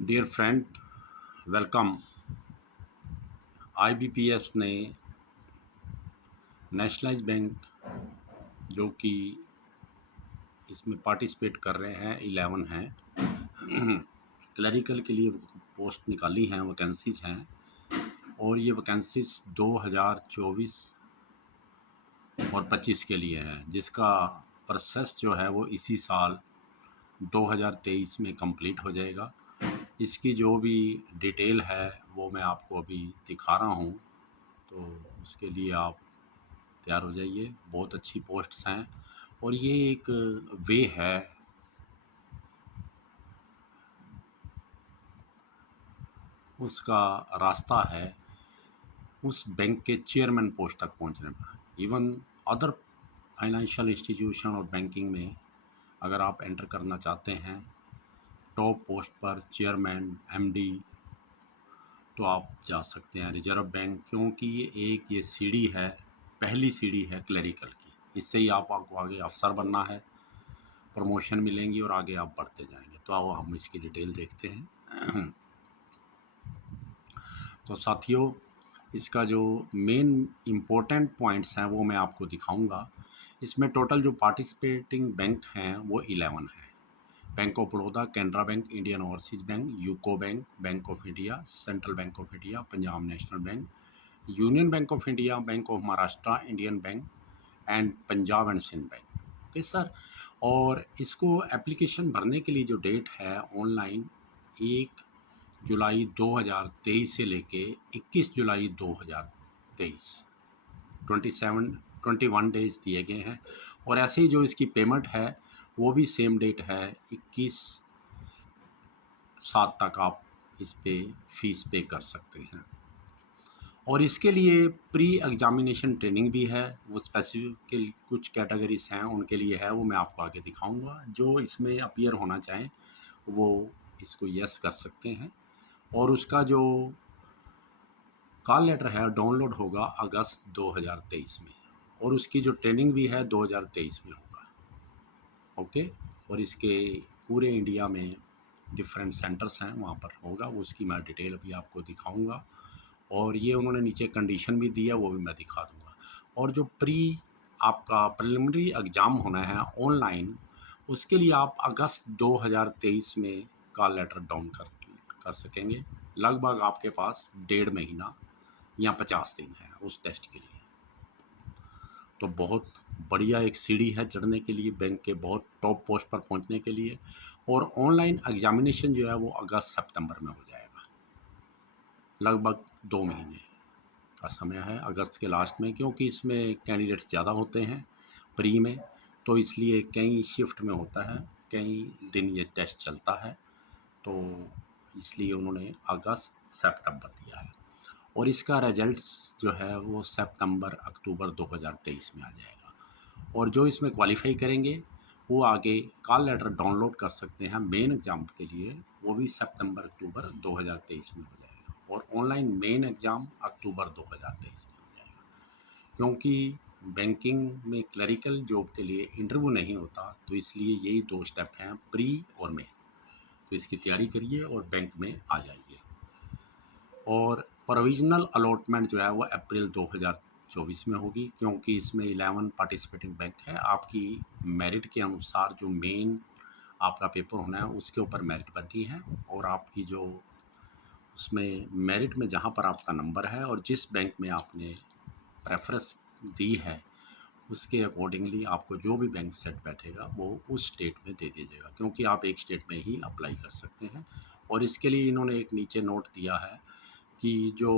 Dear friend, welcome. IBPS ने nationalise bank जो कि इसमें पार्टिसिपेट कर रहे हैं 11 हैं क्लरिकल के लिए पोस्ट निकाली हैं, वैकेंसीज हैं। और ये वैकेंसीज 2024 और 25 के लिए है, जिसका प्रोसेस जो है वो इसी साल 2023 में कंप्लीट हो जाएगा। इसकी जो भी डिटेल है वो मैं आपको अभी दिखा रहा हूँ, तो उसके लिए आप तैयार हो जाइए। बहुत अच्छी पोस्ट्स हैं और ये एक वे है, उसका रास्ता है उस बैंक के चेयरमैन पोस्ट तक पहुंचने का। इवन अदर फाइनेंशियल इंस्टीट्यूशन और बैंकिंग में अगर आप एंटर करना चाहते हैं टॉप पोस्ट पर, चेयरमैन, एमडी, तो आप जा सकते हैं रिजर्व बैंक, क्योंकि ये सीढ़ी है, पहली सीढ़ी है क्लरिकल की। इससे ही आपको आगे अफसर बनना है, प्रमोशन मिलेंगी और आगे आप बढ़ते जाएंगे। तो आओ हम इसकी डिटेल देखते हैं। तो साथियों, इसका जो मेन इम्पोर्टेंट पॉइंट्स हैं वो मैं आपको दिखाऊंगा। इसमें टोटल जो पार्टिसिपेटिंग बैंक हैं वो 11 हैं। Bank of Baroda, Canara bank, Indian overseas bank, UCO bank, bank of India, central bank of India, Punjab national bank, union bank of India, bank of Maharashtra, Indian bank and Punjab and Sindh bank. Okay sir. और इसको application भरने के लिए जो date है online 1 जुलाई 2023 से लेके 21 जुलाई 2023, 21 days दिए गए हैं। और ऐसे ही जो इसकी पेमेंट है वो भी सेम डेट है, 21/7 तक आप इस पे फीस पे कर सकते हैं। और इसके लिए प्री एग्जामिनेशन ट्रेनिंग भी है, वो स्पेसिफिक कुछ कैटेगरीज हैं उनके लिए है, वो मैं आपको आगे दिखाऊंगा। जो इसमें अपीयर होना चाहें वो इसको यस कर सकते हैं। और उसका जो कॉल लेटर है डाउनलोड होगा अगस्त 2023 में, और उसकी जो ट्रेनिंग भी है 2023 में होगा। ओके। और इसके पूरे इंडिया में डिफरेंट सेंटर्स हैं, वहाँ पर होगा। उसकी मैं डिटेल अभी आपको दिखाऊंगा। और ये उन्होंने नीचे कंडीशन भी दिया, वो भी मैं दिखा दूंगा। और जो आपका प्रिलिमिनरी एग्ज़ाम होना है ऑनलाइन, उसके लिए आप अगस्त 2023 में कॉल लेटर डाउन कर सकेंगे। लगभग आपके पास 1.5 महीना या 50 दिन है उस टेस्ट के लिए। तो बहुत बढ़िया एक सीढ़ी है चढ़ने के लिए, बैंक के बहुत टॉप पोस्ट पर पहुंचने के लिए। और ऑनलाइन एग्जामिनेशन जो है वो अगस्त सितंबर में हो जाएगा। लगभग 2 महीने का समय है अगस्त के लास्ट में, क्योंकि इसमें कैंडिडेट्स ज़्यादा होते हैं प्री में, तो इसलिए कई शिफ्ट में होता है, कई दिन ये टेस्ट चलता है, तो इसलिए उन्होंने अगस्त सितंबर दिया है। और इसका रिजल्ट्स जो है वो सितंबर अक्टूबर 2023 में आ जाएगा। और जो इसमें क्वालिफाई करेंगे वो आगे कॉल लेटर डाउनलोड कर सकते हैं मेन एग्ज़ाम के लिए, वो भी सितंबर अक्टूबर 2023 में हो जाएगा। और ऑनलाइन मेन एग्ज़ाम अक्टूबर 2023 में हो जाएगा। क्योंकि बैंकिंग में क्लरिकल जॉब के लिए इंटरव्यू नहीं होता, तो इसलिए यही 2 स्टेप हैं, प्री और मेन। तो इसकी तैयारी करिए और बैंक में आ जाइए। और प्रोविजनल अलॉटमेंट जो है वो अप्रैल 2024 में होगी, क्योंकि इसमें 11 पार्टिसिपेटिंग बैंक है। आपकी मेरिट के अनुसार जो मेन आपका पेपर होना है उसके ऊपर मेरिट बनती है। और आपकी जो उसमें मेरिट में जहाँ पर आपका नंबर है और जिस बैंक में आपने प्रेफरेंस दी है उसके अकॉर्डिंगली आपको जो भी बैंक सेट बैठेगा वो उस स्टेट में दे दीजिएगा, क्योंकि आप एक स्टेट में ही अप्लाई कर सकते हैं। और इसके लिए इन्होंने एक नीचे नोट दिया है कि जो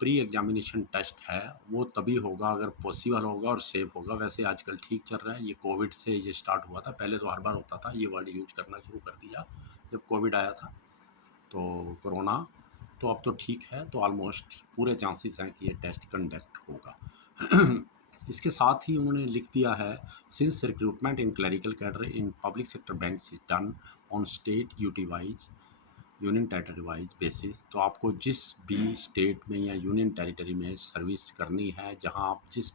प्री एग्जामिनेशन टेस्ट है वो तभी होगा अगर पॉसिबल होगा और सेफ होगा। वैसे आजकल ठीक चल रहा है, ये कोविड से ये स्टार्ट हुआ था, पहले तो हर बार होता था, ये वर्ड यूज करना शुरू कर दिया जब कोविड आया था, तो कोरोना। तो अब तो ठीक है, तो ऑलमोस्ट पूरे चांसेस हैं कि ये टेस्ट कंडक्ट होगा। इसके साथ ही उन्होंने लिख दिया है, since recruitment in clerical cadre in public sector banks is done on state UT wise, union territory wise basis. तो आपको जिस भी स्टेट में या यूनियन टेरिटरी में सर्विस करनी है, जहां आप जिस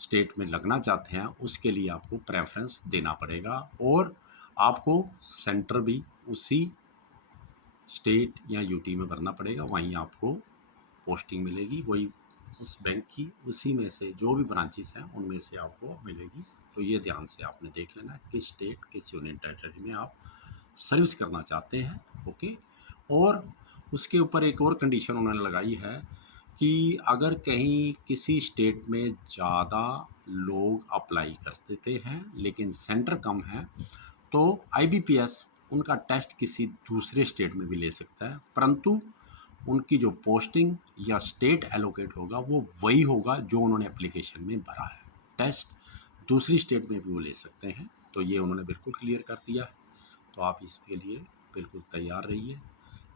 स्टेट में लगना चाहते हैं उसके लिए आपको प्रेफरेंस देना पड़ेगा। और आपको सेंटर भी उसी स्टेट या यूटी में भरना पड़ेगा, वहीं आपको पोस्टिंग मिलेगी, वही उस बैंक की उसी में से जो भी ब्रांचेस हैं उनमें से आपको मिलेगी। तो ये ध्यान से आपने देख लेना किस स्टेट किस यूनियन टेरिटरी में आप सर्विस करना चाहते हैं। ओके। और उसके ऊपर एक और कंडीशन उन्होंने लगाई है कि अगर कहीं किसी स्टेट में ज़्यादा लोग अप्लाई कर देते हैं लेकिन सेंटर कम है, तो आईबीपीएस उनका टेस्ट किसी दूसरे स्टेट में भी ले सकता है, परंतु उनकी जो पोस्टिंग या स्टेट एलोकेट होगा वो वही होगा जो उन्होंने एप्लीकेशन में भरा है। टेस्ट दूसरी स्टेट में भी वो ले सकते हैं। तो ये उन्होंने बिल्कुल क्लियर कर दिया है। तो आप इसके लिए बिल्कुल तैयार रहिए।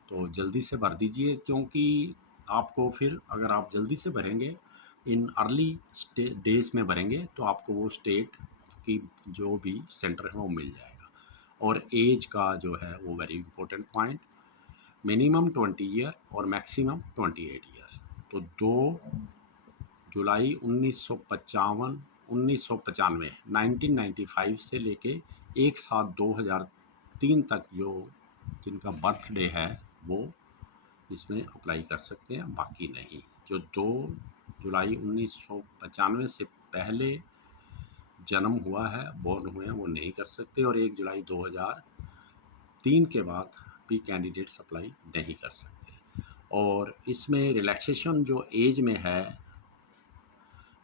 तो जल्दी से भर दीजिए, क्योंकि आपको फिर अगर आप जल्दी से भरेंगे, इन अर्ली डेज में भरेंगे, तो आपको वो स्टेट की जो भी सेंटर है वो मिल जाएगा। और एज का जो है वो very important point, minimum 20 year और मैक्सिमम 28 ईयर। तो 2 जुलाई 1995 1995 से लेके 1/7/2003 तक जो जिनका बर्थडे है वो इसमें अप्लाई कर सकते हैं, बाकी नहीं। जो 2 जुलाई 1995 से पहले जन्म हुआ है, बोर्न हुए हैं, वो नहीं कर सकते, और 1 जुलाई 2003 के बाद भी कैंडिडेट्स अप्लाई नहीं कर सकते। और इसमें रिलैक्सेशन जो एज में है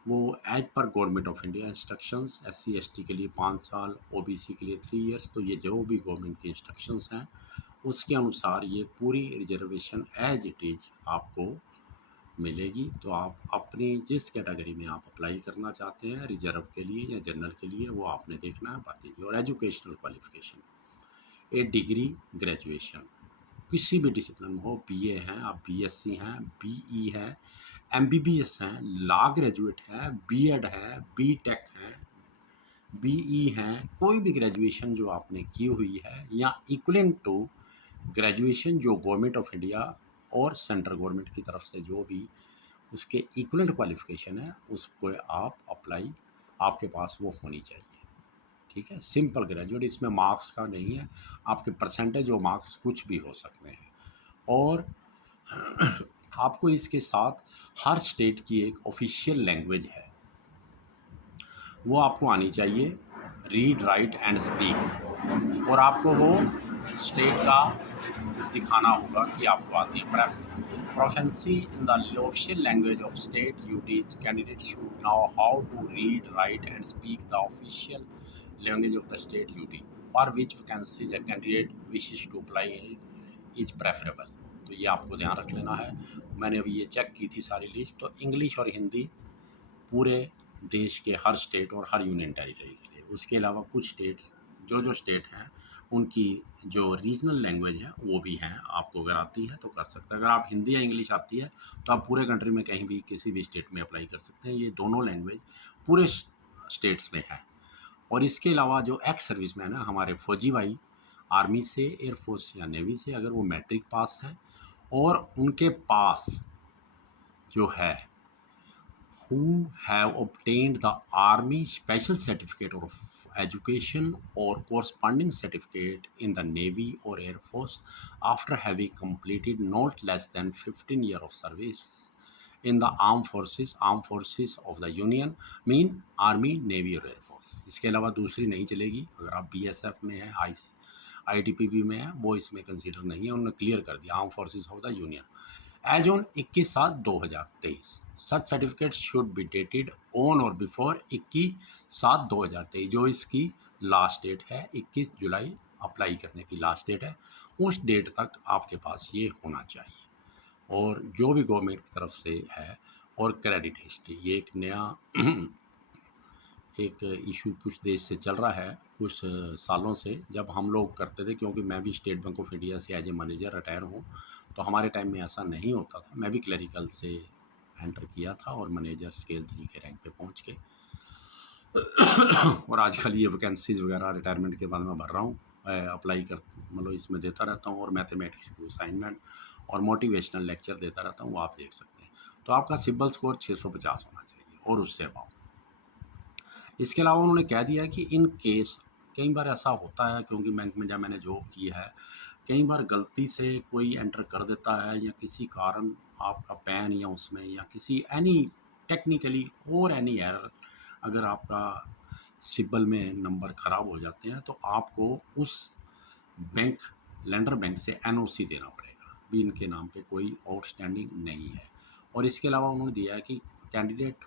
वो एज पर government of India instructions, SC ST के लिए 5 साल, OBC के लिए 3 इयर्स। तो ये जो भी गवर्नमेंट की इंस्ट्रक्शंस हैं उसके अनुसार ये पूरी रिजर्वेशन एज इट इज़ आपको मिलेगी। तो आप अपनी जिस कैटेगरी में आप अप्लाई करना चाहते हैं, रिजर्व के लिए या जनरल के लिए, वो आपने देखना है, भर दीजिए। और एजुकेशनल क्वालिफिकेशन, ए डिग्री ग्रेजुएशन किसी भी डिसिप्लिन में हो, BA हैं, आप BSc हैं, BE है, MBBS हैं, लॉ ग्रेजुएट है, B.Ed है, B.Tech है, BE हैं, कोई भी ग्रेजुएशन जो आपने की हुई है या इक्वलेंट टू ग्रेजुएशन जो गवर्नमेंट ऑफ इंडिया और सेंट्रल गवर्नमेंट की तरफ से जो भी उसके इक्वलेंट क्वालिफिकेशन है, उसको आप अप्लाई, आपके पास वो होनी चाहिए। ठीक है, सिंपल ग्रेजुएट, इसमें मार्क्स का नहीं है, आपके परसेंटेज और मार्क्स कुछ भी हो सकते हैं। और आपको इसके साथ हर स्टेट की एक ऑफिशियल लैंग्वेज है, वो आपको आनी चाहिए, रीड राइट एंड स्पीक। और आपको वो स्टेट का दिखाना होगा कि आपको आती है। Proficiency in the official language of state UT, candidate should know how to read write and speak the official language of the state UT for which vacancies a candidate wishes to apply is preferable. तो ये आपको ध्यान रख लेना है। मैंने अभी ये चेक की थी सारी लिस्ट, तो इंग्लिश और हिंदी पूरे देश के हर स्टेट और हर यूनियन टेरिटरी के लिए। उसके अलावा कुछ स्टेट्स, जो स्टेट हैं उनकी जो रीजनल लैंग्वेज है वो भी हैं, आपको अगर आती है तो कर सकते हैं। अगर आप हिंदी या इंग्लिश आती है तो आप पूरे कंट्री में कहीं भी किसी भी स्टेट में अप्लाई कर सकते हैं। ये दोनों लैंग्वेज पूरे स्टेट्स में है। और इसके अलावा जो एक्स सर्विस मैन है हमारे फौजी भाई, आर्मी से, एयरफोर्स या नेवी से, अगर वो मैट्रिक पास है और उनके पास जो है who have obtained the Army Special Certificate of Education or corresponding certificate in the Navy or Air Force after having completed not less than 15 years of service in the armed forces of the Union, mean Army, Navy और Air Force। इसके अलावा दूसरी नहीं चलेगी। अगर आप BSF में हैं, ITBP में है, वो इसमें कंसीडर नहीं है। उन्होंने क्लियर कर दिया, arm forces of the union as on 21/7/2023। Such certificate should be dated on or before 21/7/2023। जो इसकी लास्ट डेट है 21 जुलाई अप्लाई करने की लास्ट डेट है, उस डेट तक आपके पास ये होना चाहिए। और जो भी गवर्नमेंट की तरफ से है, और क्रेडिट हिस्ट्री, ये एक नया एक इशू कुछ देश से चल रहा है कुछ सालों से, जब हम लोग करते थे, क्योंकि मैं भी स्टेट बैंक ऑफ इंडिया से एज ए मैनेजर रिटायर हूँ, तो हमारे टाइम में ऐसा नहीं होता था। मैं भी क्लरिकल से एंटर किया था और मैनेजर स्केल 3 के रैंक पे पहुँच के और आजकल ये वैकेंसीज़ वगैरह रिटायरमेंट के बाद मैं भर रहा हूँ, अप्लाई कर, मतलब इसमें देता रहता हूँ। और मैथमेटिक्स की असाइनमेंट और मोटिवेशनल लेक्चर देता रहता हूँ, वो आप देख सकते हैं। तो आपका सिबिल स्कोर 650 होना चाहिए और उससे अबाउ। इसके अलावा उन्होंने कह दिया कि इन केस, कई बार ऐसा होता है, क्योंकि बैंक में जब मैंने जॉब की है कई बार गलती से कोई एंटर कर देता है या किसी कारण आपका पैन या उसमें या किसी एनी टेक्निकली और एनी एरर, अगर आपका सिब्बल में नंबर ख़राब हो जाते हैं तो आपको उस बैंक लेंडर बैंक से एनओसी देना पड़ेगा भी इनके नाम पे कोई आउटस्टैंडिंग नहीं है। और इसके अलावा उन्होंने दिया है कि candidate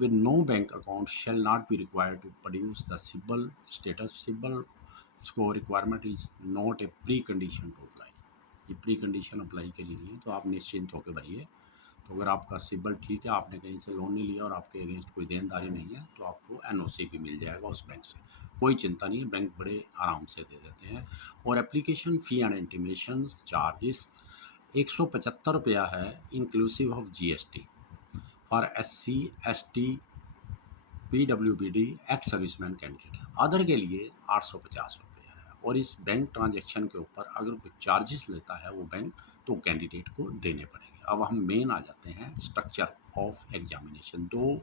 with no bank account shall not be required to produce the CIBIL status. CIBIL score requirement is not a precondition to apply. ये प्री कंडीशन अप्लाई के लिए नहीं है, तो आप निश्चिंत होकर भरिए। तो अगर आपका सिबिल ठीक है, आपने कहीं से लोन नहीं लिया और आपके अगेंस्ट कोई देनदारी नहीं है, तो आपको एनओसी भी मिल जाएगा उस बैंक से, कोई चिंता नहीं है, बैंक बड़े आराम से दे देते हैं। और application fee and intimation charges 175 रुपया है inclusive of GST for SC ST PWBD ex serviceman candidate. Other के लिए 850 रुपये है। और इस बैंक ट्रांजैक्शन के ऊपर अगर कोई चार्जेस लेता है वो बैंक, तो कैंडिडेट को देने पड़ेंगे। अब हम मेन आ जाते हैं स्ट्रक्चर ऑफ एग्जामिनेशन। 2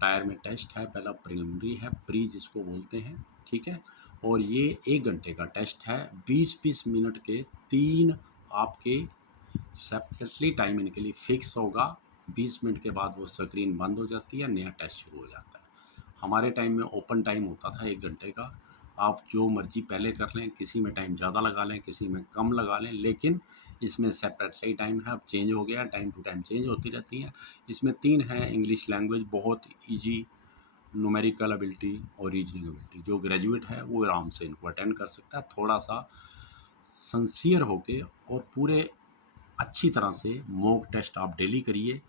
टायर में टेस्ट है, पहला प्रिलिमिनरी है, प्री जिसको बोलते हैं, ठीक है। और ये 1 घंटे का टेस्ट है, 20-20 मिनट के 3 आपके सेपरेटली टाइम इनके लिए फिक्स होगा। 20 मिनट के बाद वो स्क्रीन बंद हो जाती है, नया टेस्ट शुरू हो जाता है। हमारे टाइम में ओपन टाइम होता था 1 घंटे का, आप जो मर्जी पहले कर लें, किसी में टाइम ज़्यादा लगा लें, किसी में कम लगा लें, लेकिन इसमें सेपरेटली टाइम है। अब चेंज हो गया, टाइम टू टाइम चेंज होती रहती हैं। इसमें 3 है, इंग्लिश लैंग्वेज बहुत ईजी, न्यूमेरिकल एबिलिटी और रीजनिंग एबिलिटी। जो ग्रेजुएट है वो आराम से इनको अटेंड कर सकता है, थोड़ा सा सिंसियर होके और पूरे अच्छी तरह से मॉक टेस्ट आप डेली करिए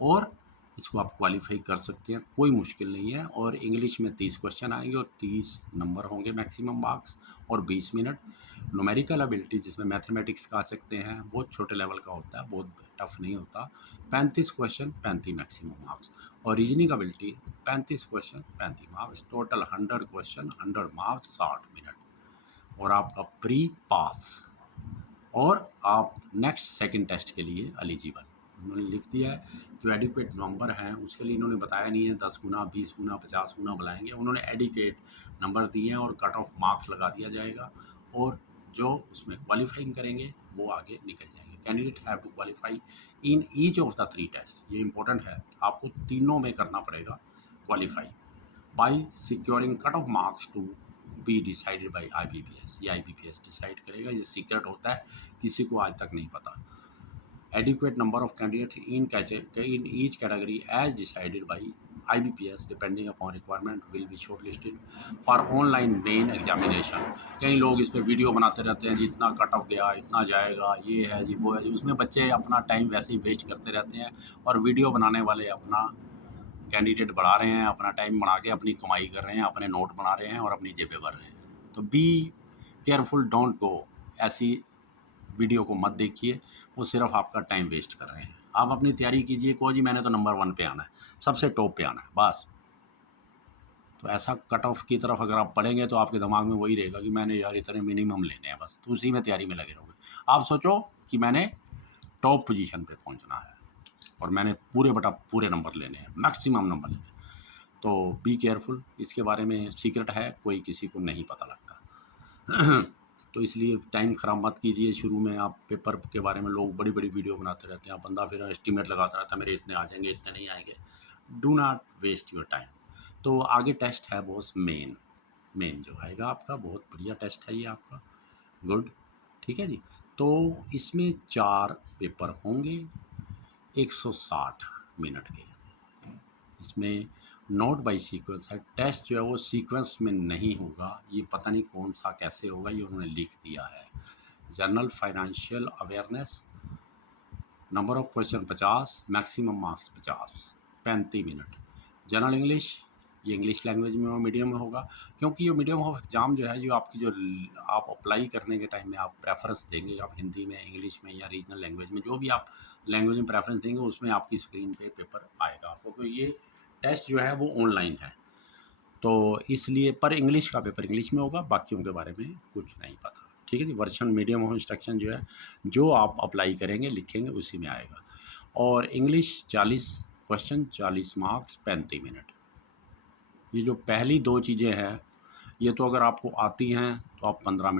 और इसको आप क्वालिफाई कर सकते हैं, कोई मुश्किल नहीं है। और इंग्लिश में 30 क्वेश्चन आएंगे और 30 नंबर होंगे मैक्सिमम मार्क्स और 20 मिनट। न्यूमेरिकल एबिलिटी जिसमें मैथमेटिक्स का आ सकते हैं, बहुत छोटे लेवल का होता है, बहुत टफ नहीं होता। 35 क्वेश्चन 35 मैक्सिमम मार्क्स। और reasoning ability 35 question 35 marks, total 100 question 100 marks 60 minute और आपका प्री पास। और आप नेक्स्ट सेकंड टेस्ट के लिए एलिजिबल। उन्होंने लिख दिया है जो एडिक्वेट नंबर हैं उसके लिए इन्होंने बताया नहीं है 10 गुना 20 गुना 50 गुना बुलाएंगे, उन्होंने एडिक्वेट नंबर दिए हैं और कट ऑफ मार्क्स लगा दिया जाएगा। और जो उसमें क्वालिफाइंग करेंगे वो आगे निकल जाएंगे। Candidate have to qualify in each of the 3 test. ये इंपॉर्टेंट है, आपको तीनों में करना पड़ेगा qualify by securing cut off marks to be decided by IBPS। ये IBPS डिसाइड करेगा, ये सीक्रेट होता है, किसी को आज तक नहीं पता। Adequate number of candidates in each category as decided by IBPS depending upon requirement will be shortlisted for online main examination. कई लोग इस पर वीडियो बनाते रहते हैं जी, इतना कट ऑफ गया, इतना जाएगा, ये है जी, वो है जी। उसमें बच्चे अपना टाइम वैसे ही वेस्ट करते रहते हैं और वीडियो बनाने वाले अपना कैंडिडेट बढ़ा रहे हैं, अपना टाइम बढ़ा के अपनी कमाई कर रहे हैं, अपने नोट बना रहे हैं और अपनी जेबें भर रहे हैं। तो बी केयरफुल, डोंट गो, ऐसी वीडियो को मत देखिए, वो सिर्फ आपका टाइम वेस्ट कर रहे हैं। आप अपनी तैयारी कीजिए, को जी मैंने तो नंबर 1 पे आना है, सबसे टॉप पे आना है बस। तो ऐसा कट ऑफ की तरफ अगर आप पढ़ेंगे तो आपके दिमाग में वही रहेगा कि मैंने यार इतने मिनिमम लेने हैं बस, तो उसी में तैयारी में लगे रहोगे। आप सोचो कि मैंने टॉप पोजीशन पे पहुंचना है और मैंने पूरे बटा पूरे नंबर लेने हैं, मैक्सिमम नंबर लेने हैं। तो बी केयरफुल, इसके बारे में सीक्रेट है, कोई किसी को नहीं पता लगता। तो इसलिए टाइम ख़राब मत कीजिए। शुरू में आप पेपर के बारे में लोग बड़ी बड़ी वीडियो बनाते रहते हैं, आप बंदा फिर एस्टिमेट लगाता रहता है, मेरे इतने आ जाएंगे, इतने नहीं आएंगे। Do not waste your time. तो आगे टेस्ट है बहुत मेन जो आएगा आपका, बहुत बढ़िया टेस्ट है ये आपका, गुड, ठीक है जी। तो इसमें 4 पेपर होंगे 160 मिनट के। इसमें नोट बाई सीक्वेंस है, टेस्ट जो है वो सीक्वेंस में नहीं होगा, ये पता नहीं कौन सा कैसे होगा, ये उन्होंने लिख दिया है। General financial awareness, number of question 50, maximum marks 50, 35 minute. General English, ये इंग्लिश लैंग्वेज में और मीडियम में होगा, क्योंकि ये मीडियम ऑफ एग्जाम जो है, जो आपकी जो आप अप्लाई करने के टाइम में आप प्रेफरेंस देंगे, आप हिंदी में, इंग्लिश में या रीजनल लैंग्वेज में, जो भी आप लैंग्वेज में प्रेफरेंस देंगे उसमें आपकी स्क्रीन पे पेपर आएगा आपको। तो ये टेस्ट जो है वो ऑनलाइन है, तो इसलिए पर इंग्लिश का पेपर इंग्लिश में होगा, बाकियों के बारे में कुछ नहीं पता, ठीक है जी। वर्शन मीडियम ऑफ इंस्ट्रक्शन जो है, जो आप अप्लाई करेंगे लिखेंगे उसी में आएगा। और इंग्लिश 40 क्वेश्चन 40 मार्क्स 35 मिनट। ये जो पहली 2 चीज़ें हैं, ये तो अगर आपको आती हैं तो आप 15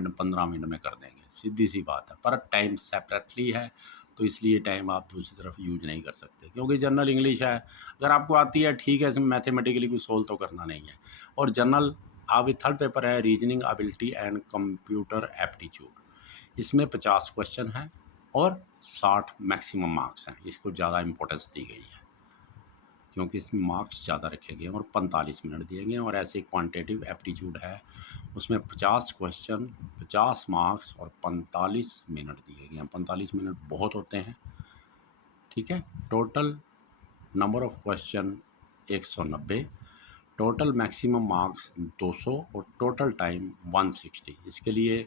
मिनट में कर देंगे। सीधी सी बात है, पर टाइम सेपरेटली है, तो इसलिए टाइम आप दूसरी तरफ यूज नहीं कर सकते, क्योंकि जनरल इंग्लिश है, अगर आपको आती है ठीक है, इसमें मैथमेटिकली कुछ सोल्व तो करना नहीं है। और जनरल अब थर्ड पेपर है reasoning ability and computer aptitude, इसमें 50 क्वेश्चन हैं और 60 मैक्सिमम मार्क्स हैं। इसको ज़्यादा इंपॉर्टेंस दी गई है क्योंकि इसमें मार्क्स ज़्यादा रखे गए हैं और 45 मिनट दिए गए हैं। और ऐसे क्वांटिटेटिव एप्टीट्यूड है, उसमें 50 क्वेश्चन, 50 मार्क्स और 45 मिनट दिए गए हैं। 45 मिनट बहुत होते हैं, ठीक है। Total number of question 190, total maximum marks 200 और टोटल टाइम 160। इसके लिए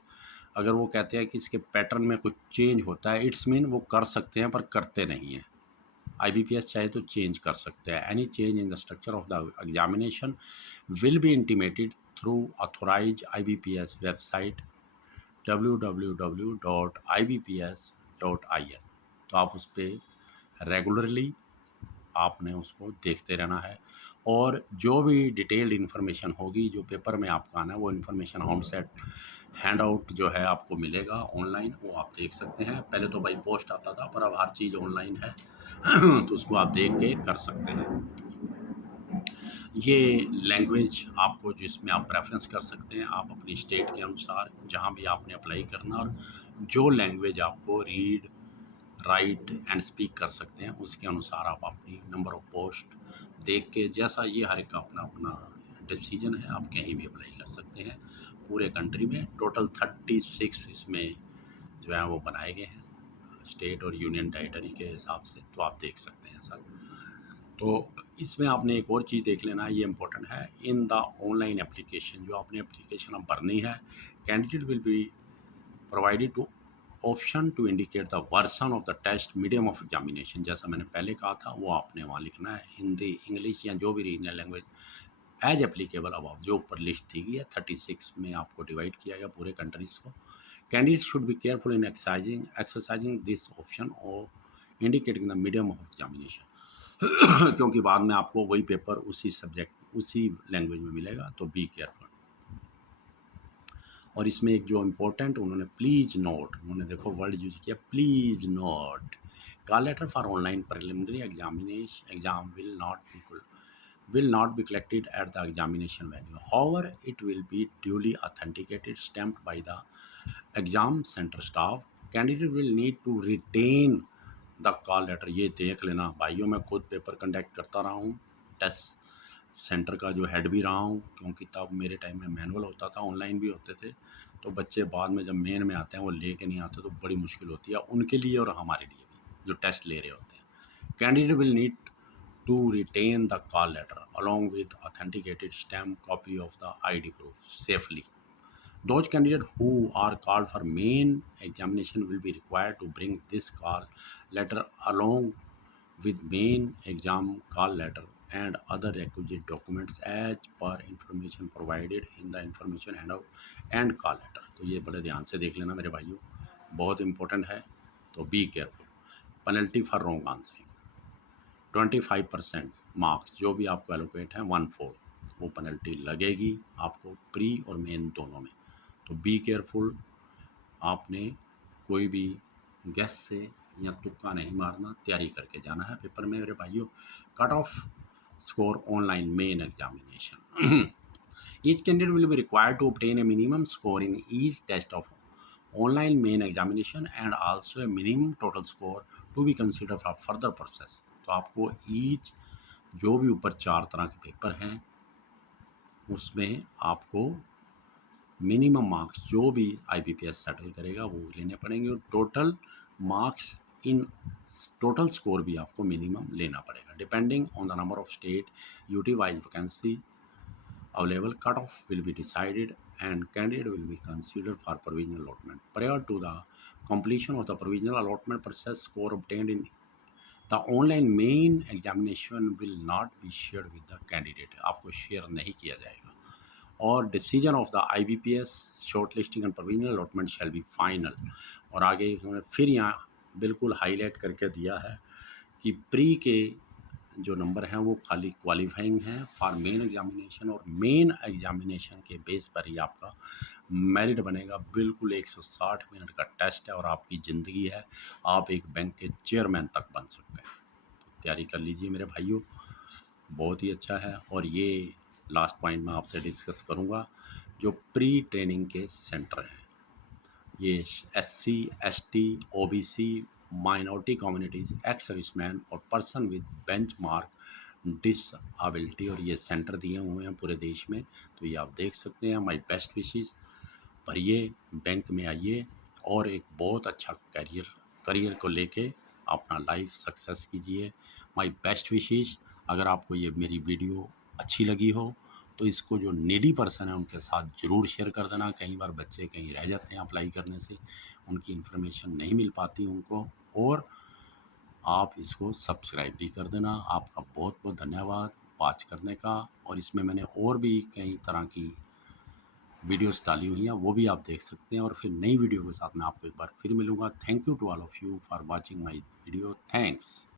अगर वो कहते हैं कि इसके पैटर्न में कुछ चेंज होता है, इट्स मीन वो कर सकते हैं पर करते नहीं हैं। IBPS चाहे तो चेंज कर सकते हैं। Any change in the structure of the examination will be intimated through authorise IBPS website www.ibps.in। तो आप उस पर रेगुलरली आपने उसको देखते रहना है, और जो भी डिटेल्ड इन्फॉर्मेशन होगी जो पेपर में आपका आना है, वो information home set hand out जो है आपको मिलेगा ऑनलाइन, वो आप देख सकते हैं। पहले तो बाई पोस्ट आता था, पर अब हर चीज़ ऑनलाइन है तो उसको आप देख के कर सकते हैं। ये लैंग्वेज आपको जिसमें आप प्रेफरेंस कर सकते हैं, आप अपनी स्टेट के अनुसार जहाँ भी आपने अप्लाई करना, और जो लैंग्वेज आपको रीड राइट एंड स्पीक कर सकते हैं उसके अनुसार आप अपनी नंबर ऑफ पोस्ट देख के, जैसा ये हर एक का अपना अपना डिसीजन है, आप कहीं भी अप्लाई कर सकते हैं पूरे कंट्री में। टोटल 36 इसमें जो है वो बनाए गए हैं स्टेट और यूनियन टेरिटरी के हिसाब से, तो आप देख सकते हैं सर। तो इसमें आपने एक और चीज़ देख लेना, ये इम्पोर्टेंट है। इन द ऑनलाइन एप्लीकेशन, जो आपने एप्लीकेशन अब भरनी है, candidate will be provided to option to indicate the version of the test medium of examination. जैसा मैंने पहले कहा था, वो आपने वहाँ लिखना है हिंदी, इंग्लिश या जो भी रीजनल लैंग्वेज एज एप्लीकेबल अब जो ऊपर लिस्ट दी गई है 36 में आपको डिवाइड किया गया पूरे कंट्रीज को। Candidate should be careful in exercising this option और indicating the medium of examination क्योंकि बाद में आपको वही पेपर उसी सब्जेक्ट उसी लैंग्वेज में मिलेगा, तो बी केयरफुल। और इसमें एक जो इम्पोर्टेंट उन्होंने प्लीज नोट, उन्होंने देखो वर्ड यूज किया please note, call letter for online preliminary examination exam will not be collected at the examination venue. However, it will be duly authenticated, stamped by the exam center staff. Candidate will need to retain the call letter। ये देख लेना भाइयों, मैं खुद paper conduct करता रहा हूँ, test centre का जो हेड भी रहा हूँ, क्योंकि तब मेरे टाइम में मैनुअल होता था, ऑनलाइन भी होते थे, तो बच्चे बाद में जब मेन में आते हैं वो लेके नहीं आते, तो बड़ी मुश्किल होती है उनके लिए और हमारे लिए भी जो टेस्ट ले रहे होते हैं। Candidate will need to retain the call letter along with authenticated stamped copy of the ID proof safely. Those candidates who are called for main examination will be required to bring this call letter along with main exam call letter and other requisite documents as per information provided in the information handout and call letter। तो ये बड़े ध्यान से देख लेना मेरे भाइयों, बहुत इंपॉर्टेंट है, तो be careful. Penalty for wrong answering 25% marks जो भी आपको एलोकेट है 1/4 वो पेनल्टी लगेगी आपको प्री और मेन दोनों में। तो बी केयरफुल, आपने कोई भी गैस से या तुक्का नहीं मारना, तैयारी करके जाना है पेपर में मेरे भाइयों। Cut off score online main examination, each candidate will be required to obtain a minimum score in each test of online main examination and also a minimum total score to be consider for further process. तो आपको each जो भी ऊपर 4 तरह के paper हैं उसमें आपको मिनिमम मार्क्स जो भी IBPS सेटल करेगा वो लेने पड़ेंगे, और total marks in total score भी आपको मिनिमम लेना पड़ेगा depending on the number of state UT wise vacancy available। cut off will be decided and candidate will be considered for provisional allotment. Prior to the completion of the provisional allotment process, score obtained in the online main examination will not be shared with the candidate। आपको share नहीं किया जाएगा। और decision of the IBPS shortlisting and provisional allotment shall be final। और आगे उन्होंने फिर यहाँ बिल्कुल हाईलाइट करके दिया है कि प्री के जो नंबर हैं वो खाली क्वालिफाइंग हैं फॉर मेन एग्जामिनेशन, और मेन एग्जामिनेशन के बेस पर ही आपका मेरिट बनेगा। बिल्कुल 160 मिनट का टेस्ट है और आपकी ज़िंदगी है, आप एक बैंक के चेयरमैन तक बन सकते हैं। तो तैयारी कर लीजिए मेरे भाइयों, बहुत ही अच्छा है। और ये लास्ट पॉइंट मैं आपसे डिस्कस करूँगा, जो प्री ट्रेनिंग के सेंटर हैं, ये SC, ST, OBC, minority communities, ex serviceman और पर्सन विद बेंचमार्क डिसएबिलिटी, और ये सेंटर दिए हुए हैं पूरे देश में। तो ये आप देख सकते हैं। माय बेस्ट विशेस, भरिए, बैंक में आइए और एक बहुत अच्छा करियर करियर को लेके अपना लाइफ सक्सेस कीजिए। My best wishes. अगर आपको ये मेरी वीडियो अच्छी लगी हो तो इसको जो नीडी पर्सन है उनके साथ ज़रूर शेयर कर देना। कई बार बच्चे कहीं रह जाते हैं अप्लाई करने से, उनकी इन्फॉर्मेशन नहीं मिल पाती उनको। और आप इसको सब्सक्राइब भी कर देना। आपका बहुत बहुत धन्यवाद वॉच करने का। और इसमें मैंने और भी कई तरह की वीडियोस डाली हुई हैं, वो भी आप देख सकते हैं। और फिर नई वीडियो के साथ मैं आपको एक बार फिर मिलूँगा। Thank you to all of you for watching my video. Thanks.